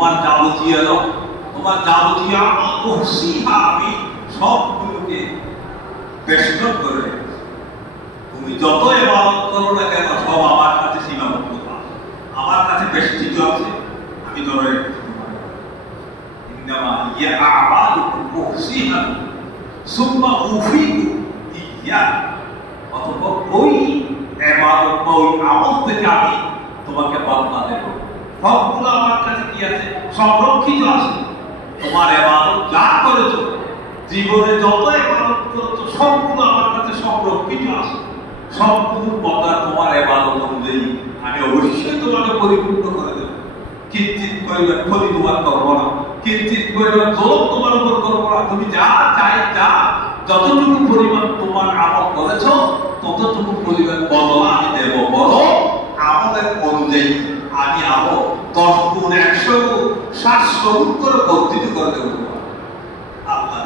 তোমার যাবতীয় তোমার যাবতীয় আমি সবগুলোকে বেষ্টন করে রেখেছি। তুমি যত ইবাদত করো না কেন সব আমার কাছে সীমাবদ্ধ, আমার কাছে বেষ্টিত আছে, আমি ধরে রেখেছি। অতঃপর ওই ইবাদত বা ওই আমল থেকে আমি তোমাকে বদলা দেব। সবগুলো আমার কাছে কি আছে? সংরক্ষিত আছে। তোমার ইবাদত যা করেছো, জীবনে যত ইবাদত করেছো, সবগুলো আমার কাছে সংরক্ষিত আছে। সবগুলো কথা তোমার ইবাদত অনুযায়ী আমি অবশ্যই তোমাকে পরিপূর্ণ করে দেব। কিঞ্চিত পরিমাণ ক্ষতি তোমার করবো না, কিঞ্চিত পরিমাণ জোর তোমার উপর করবো না। তুমি যা চাই, যা যতটুকু পরিমাণ তোমার আমল করেছো ততটুকু পরিমাণ বদলা আমি দেব। বলো আমলের অনুযায়ী আমি আরো 10 গুণ, 100 গুণ, 700 গুণ করে বর্ধিত করে দেবো। আল্লাহ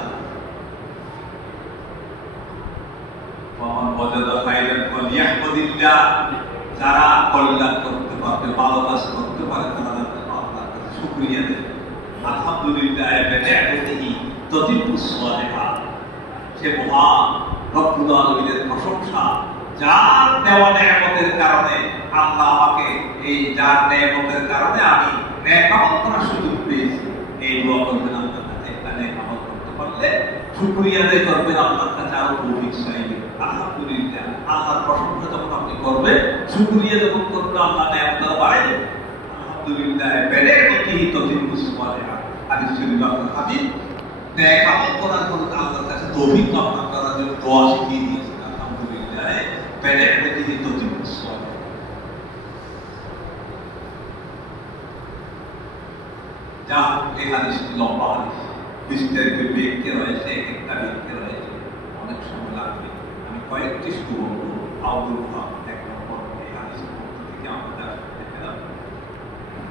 যারা কল্যাণ করতে পারবে, ভালো কাজ করতে পারে, তারা আল্লাহর কাছে শুকরিয়া দেবে। আলহামদুলিল্লাহ সে মহান রব্বুল আলামিনের প্রশংসা, যার দেওয়া নেয়ামতের কারণে আল্লাহ আমাকে এই যার নেয়ামতের কারণে আমি নেক আমল করার সুযোগ পেয়েছি। এই দোয়া করবেন আল্লাহর কাছে, একটা নেক আমল করতে পারলে শুকরিয়া আদায় করবেন আল্লাহর কাছে, আরো তৌফিক চাইবেন। আলহামদুলিল্লাহ, আল্লাহর প্রশংসা যখন আপনি করবেন, শুকরিয়া যখন করবেন, আল্লাহ নেয়ামত বাড়াইবেন। আলহামদুলিল্লাহ বেনিআমতিহি তাতিম্মু সালিহাত। হাদিস শরীফ হাদিস নেক আমল করার জন্য আল্লাহর কাছে তৌফিক কামনা করার জন্য দোয়া শিখিয়ে দিয়েছেন। আলহামদুলিল্লাহ বেনিআমতিহি তাতিম্মু সালিহাত। যা এই হাদিসটি লম্বা হাদিস, বিস্তারিত ব্যাখ্যা রয়েছে, একটা ব্যাখ্যা রয়েছে, অনেক সময় লাগবে। আমি কয়েকটি শুধু বলবো। আব্দুল ওয়াহাব এক নম্বর এই হাদিসের মধ্য থেকে আমরা যা শিখতে পেলাম,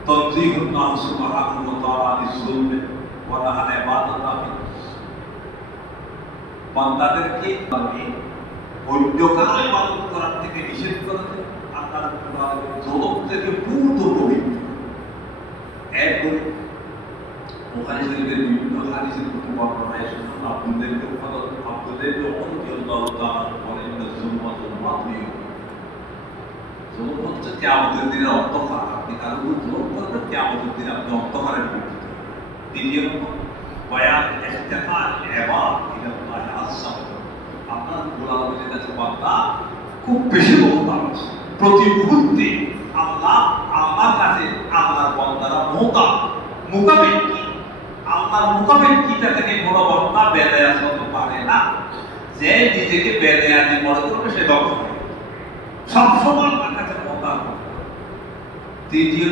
তানজিহুল্লাহ সুবহানাহু ওয়া তাআলা লিজ-যুলমি ওয়া নাহা ইবাদাতাহি। বান্দাদেরকে আমি অন্যকার ইবাদত করার থেকে নিষেধ করেছেন। আল্লাহ জগৎ থেকে পূর্ণ পবিত্র। এরপরে বুখারী শরীফের বিভিন্ন হাদিসের মধ্যে বর্ণনা এসেছে, আব্দুল্লাহ ইবনে রাদিয়াল্লাহু তাআলা বলেন, যুলমাতুল মাদনিয়, যুলম হচ্ছে কিয়ামতের দিনের অন্ধকার। আপনি কারো উপর জুলুম করবেন, কিয়ামতের দিনে আপনি অন্ধকারের মধ্যে। দ্বিতীয় বয়ান ইখতিফাল ইবাদ ইলাল্লাহি আযজা ওয়া জাল্লা। আপনার গোলামের কাছে বান্দা খুব বেশি মহতাজ আছে। প্রতি মুহূর্তে আল্লাহর কাছে আল্লাহর বান্দারা মুকাবিল। আল্লাহর মুকাবিল কিটা থেকে বড় বান্দা বেদায়াত হতে পারে না। যে নিজেকে বেদায়াতি মনে করবে সে ধ্বংস হবে। সবসময় আল্লাহর কাছে মহতাজ। তৃতীয়